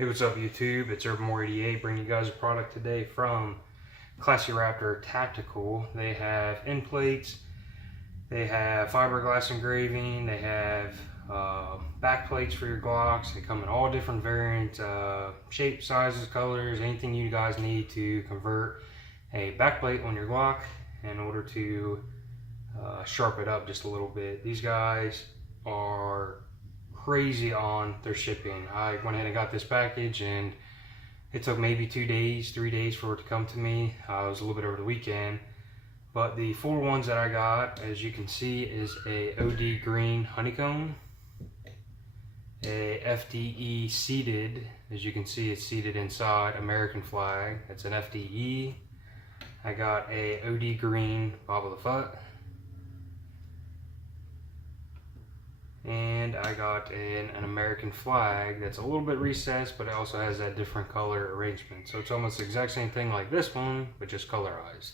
Hey, what's up YouTube? It's Urban88 bringing you guys a product today from Classy Raptor Tactical. They have end plates, they have fiberglass engraving, they have back plates for your Glocks. They come in all different variants, shapes, sizes, colors, anything you guys need to convert a back plate on your Glock in order to sharpen it up just a little bit. These guys are crazy on their shipping. I went ahead and got this package and it took maybe 2 days, 3 days for it to come to me. It was a little bit over the weekend. But the 4 ones that I got, as you can see, is a OD green honeycomb, a FDE seated, as you can see it's seated inside American flag, that's an FDE. I got a OD green Bob of the Futt, and I got an American flag that's a little bit recessed, but it also has that different color arrangement. So it's almost the exact same thing like this one, but just colorized.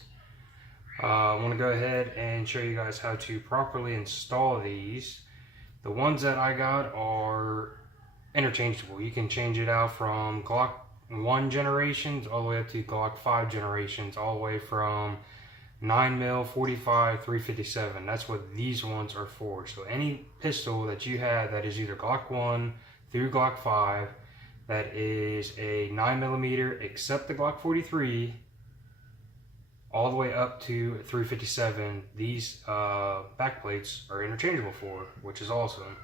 I want to go ahead and show you guys how to properly install these. The ones that I got are interchangeable. You can change it out from Glock 1 generations all the way up to Glock 5 generations, all the way from 9mm, 45, 357. That's what these ones are for. So any pistol that you have that is either Glock 1 through Glock 5 that is a 9mm except the Glock 43 all the way up to 357, these back plates are interchangeable for, which is awesome.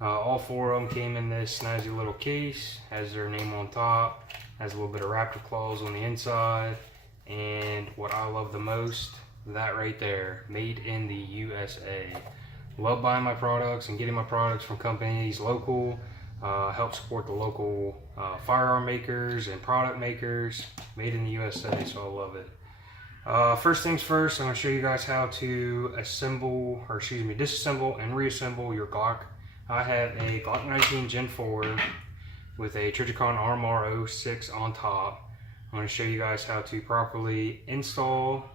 All 4 of them came in this snazzy little case, has their name on top, has a little bit of raptor claws on the inside. And what I love the most, that right there, made in the USA. Love buying my products and getting my products from companies local. Help support the local firearm makers and product makers. Made in the USA, so I love it. First things first, I'm going to show you guys how to disassemble and reassemble your Glock. I have a Glock 19 Gen 4 with a Trijicon RMR 06 on top. I'm going to show you guys how to properly install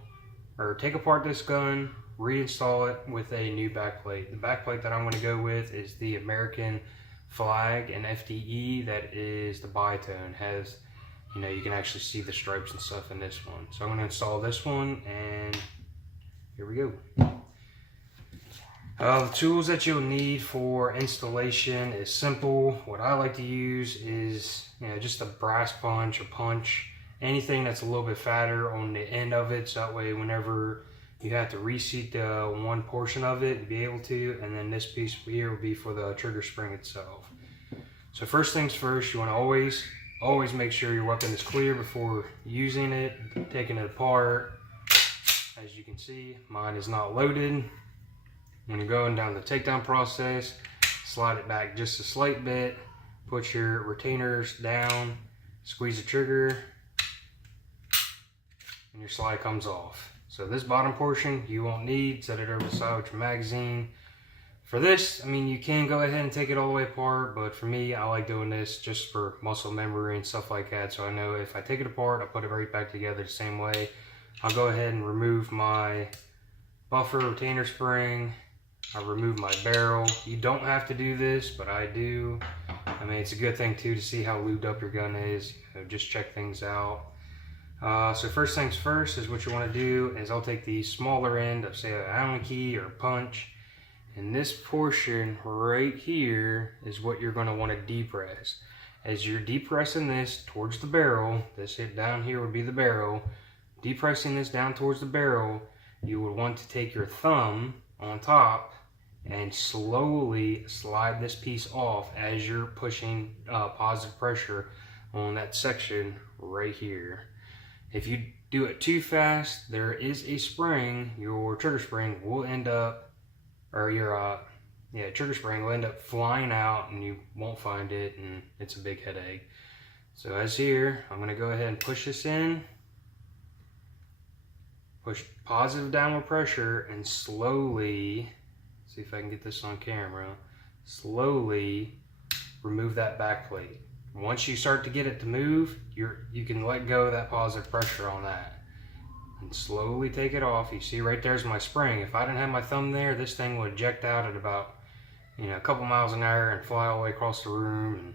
or take apart this gun, reinstall it with a new backplate. The backplate that I'm going to go with is the American flag and FDE. That is the bitone. Has, you know, you can actually see the stripes and stuff in this one. So I'm going to install this one, and here we go. The tools that you'll need for installation is simple. What I like to use is, just a brass punch or punch. Anything that's a little bit fatter on the end of it, so that way whenever you have to reseat one portion of it, you'll be able to, and then this piece here will be for the trigger spring itself. So first things first, you want to always make sure your weapon is clear before using it, taking it apart. As you can see, mine is not loaded. When you're going down the takedown process, slide it back just a slight bit, put your retainers down, squeeze the trigger, and your slide comes off. So this bottom portion you won't need, set it over the side with your magazine. For this, I mean, you can go ahead and take it all the way apart, but for me, I like doing this just for muscle memory and stuff like that. So I know if I take it apart, I'll put it right back together the same way. I'll go ahead and remove my buffer retainer spring. I'll remove my barrel. You don't have to do this, but I do. I mean, it's a good thing too to see how lubed up your gun is. Just check things out. So first things first is what you want to do is I'll take the smaller end of, say, an Allen key or punch, and this portion right here is what you're going to want to depress. As you're depressing this towards the barrel, this hit down here would be the barrel. Depressing this down towards the barrel, you would want to take your thumb on top and slowly slide this piece off as you're pushing positive pressure on that section right here. If you do it too fast, there is a spring, your trigger spring will end up, or your trigger spring will end up flying out and you won't find it, and it's a big headache. So as here, I'm going to go ahead and push this in, push positive downward pressure, and slowly, see if I can get this on camera, slowly remove that back plate. Once you start to get it to move, you can let go of that positive pressure on that and slowly take it off. You see right there's my spring. If I didn't have my thumb there, this thing would eject out at about, a couple miles an hour and fly all the way across the room and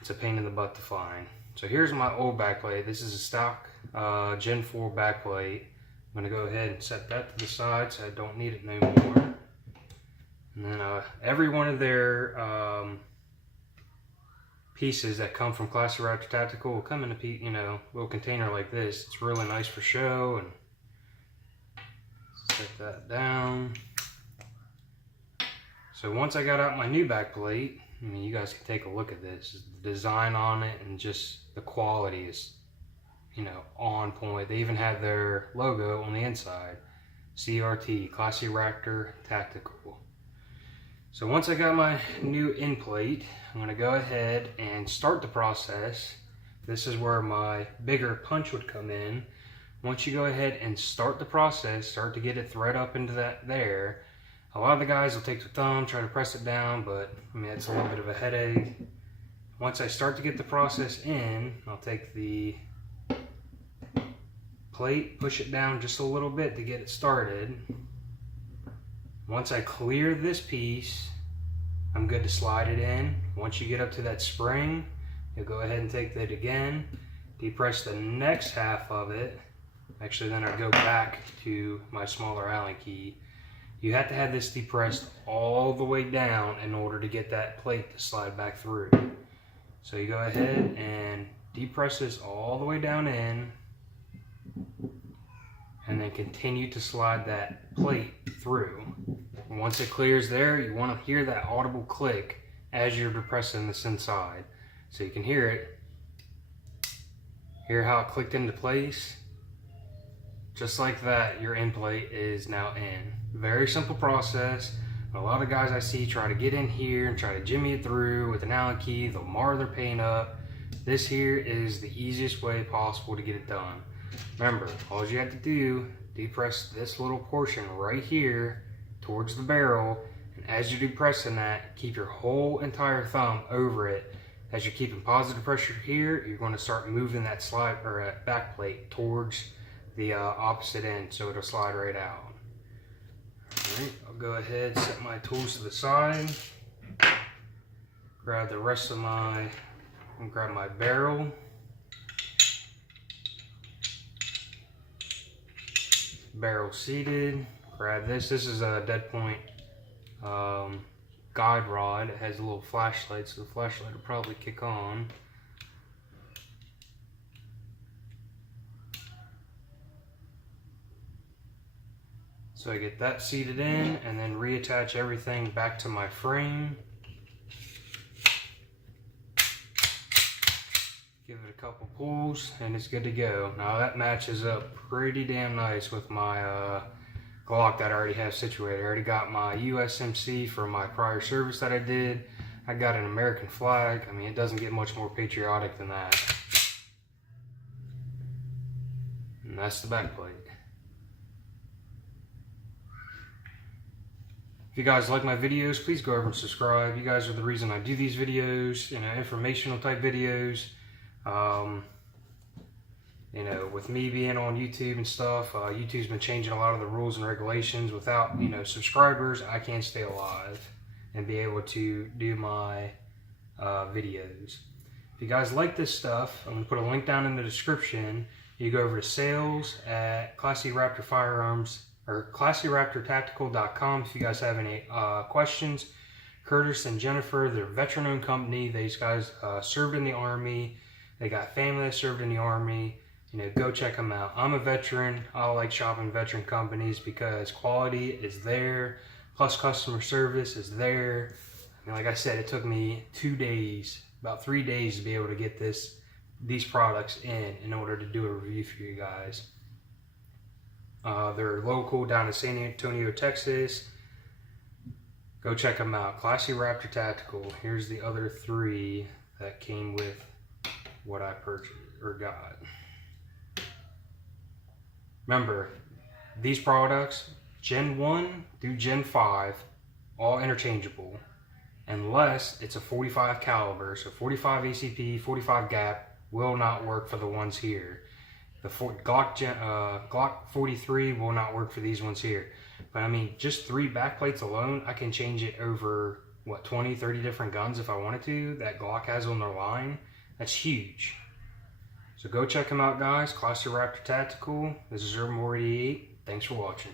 it's a pain in the butt to find. So here's my old backplate. This is a stock Gen 4 backplate. I'm going to go ahead and set that to the side so I don't need it no more. And then every one of their pieces that come from Classy Raptor Tactical will come in a little container like this. It's really nice for show. And set that down. So once I got out my new backplate, I mean, you guys can take a look at this. The design on it and just the quality is, on point. They even have their logo on the inside. CRT, Classy Raptor Tactical. So once I got my new end plate, I'm going to go ahead and start the process. This is where my bigger punch would come in. Once you go ahead and start the process, start to get it thread up into that there. A lot of the guys will take their thumb, try to press it down, but I mean, it's a little bit of a headache. Once I start to get the process in, I'll take the plate, push it down just a little bit to get it started. Once I clear this piece, I'm good to slide it in. Once you get up to that spring, you'll go ahead and take that again, depress the next half of it. Actually, then I go back to my smaller Allen key. You have to have this depressed all the way down in order to get that plate to slide back through. So you go ahead and depress this all the way down in, and then continue to slide that plate through. And once it clears there, you want to hear that audible click as you're depressing this inside. So you can hear it. Hear how it clicked into place? Just like that, your end plate is now in. Very simple process. A lot of guys I see try to get in here and try to jimmy it through with an Allen key. They'll mar their paint up. This here is the easiest way possible to get it done. Remember, all you have to do, depress this little portion right here towards the barrel, and as you're depressing that, keep your whole entire thumb over it. As you're keeping positive pressure here, you're going to start moving that slide or back plate towards the opposite end, so it'll slide right out. Alright, I'll go ahead, set my tools to the side, grab the rest of my, grab my barrel, barrel seated, grab this. This is a Dead Point guide rod. It has a little flashlight, so the flashlight will probably kick on. So I get that seated in and then reattach everything back to my frame. Give it a couple pulls and it's good to go. Now that matches up pretty damn nice with my Glock that I already have situated. I already got my USMC from my prior service that I did. I got an American flag. I mean, it doesn't get much more patriotic than that. And that's the back plate. If you guys like my videos, please go over and subscribe. You guys are the reason I do these videos, informational type videos. With me being on YouTube and stuff, YouTube's been changing a lot of the rules and regulations. Without, subscribers, I can't stay alive and be able to do my videos. If you guys like this stuff, I'm going to put a link down in the description. You go over to sales at Classy Raptor Firearms or ClassyRaptorTactical.com if you guys have any questions. Curtis and Jennifer, they're a veteran-owned company. These guys served in the Army. They got family that served in the Army. Go check them out. I'm a veteran. I like shopping veteran companies because quality is there, plus customer service is there. Like I said, it took me 2 days, about 3 days to be able to get these products in order to do a review for you guys. They're local down in San Antonio, Texas. Go check them out. Classy Raptor Tactical. Here's the other 3 that came with what I purchased or got. Remember, these products, Gen 1 through Gen 5, all interchangeable, unless it's a 45 caliber. So 45 ACP, 45 gap will not work for the ones here. The Glock 43 will not work for these ones here. But I mean, just 3 backplates alone, I can change it over what, 20, 30 different guns if I wanted to that Glock has on their line. That's huge. So go check them out, guys. Classic Raptor Tactical. This is Urban 88. Thanks for watching.